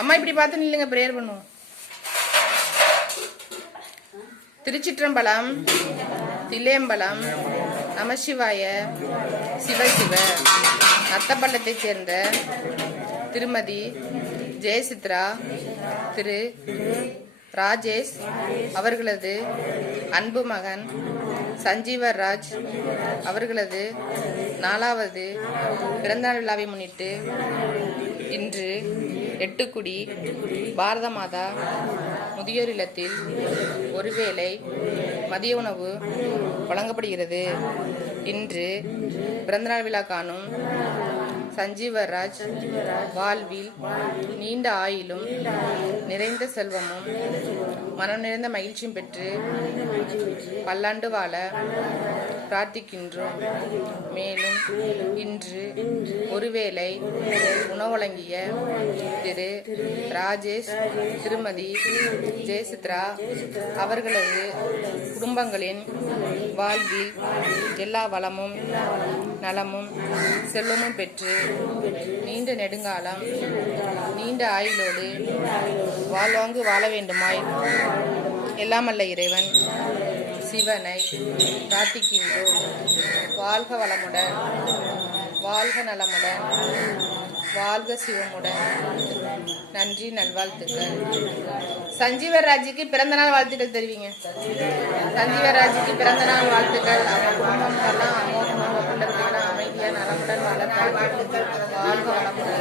அம்மா இப்படி பார்த்து நில்லுங்க, பிரேயர் பண்ணுவோம். திருச்சிற்றம்பலம், தில்லையம்பலம், நமசிவாய, சிவசிவ. நத்தப்பள்ளத்தைச் சேர்ந்த திருமதி ஜெயசித்ரா, திரு ராஜேஷ் அவர்களது அன்பு மகன் சஞ்சீவராஜ் அவர்களது 4வது பிறந்தநாள் விழாவை முன்னிட்டு இன்று எட்டுக்குடி பாரத மாதா முதியோர் இல்லத்தில் ஒருவேளை மதிய உணவு வழங்கப்படுகிறது. இன்று பிறந்தநாள் விழா காணும் சஞ்சீவராஜ் வாழ்வில் நீண்ட ஆயுளும் நிறைந்த செல்வமும் மனம் நிறைந்த மகிழ்ச்சியும் பெற்று பல்லாண்டு வாழ பிரார்த்திக்கின்றோம். மேலும் இன்று ஒருவேளை உணவு வழங்கிய திரு ராஜேஷ், திருமதி ஜெயசித்ரா அவர்களது குடும்பங்களின் வாழ்வில் எல்லா வளமும் நலமும் செல்வமும் பெற்று நீண்ட நெடுங்காலம் நீண்ட ஆயுளோடு வாழ்வாங்கு வாழ வேண்டுமாய் எல்லாமல்ல இறைவன் சிவனை பிரார்த்திக்கின்றோம். வாழ்க வளமுடன், வாழ்க நலமுடன், வாழ்க சிவமுடன். நன்றி, நல்வாழ்த்துக்கள். சஞ்சீவராஜுக்கு பிறந்தநாள் வாழ்த்துக்கள் தெரிவிங்க. சஞ்சீவராஜுக்கு பிறந்தநாள் வாழ்த்துக்கள். அவங்க குடும்பம் எல்லாம் அமோகமாக அமைதியான நலமுடன் வளர்க்க வாழ்க வளமுடன்.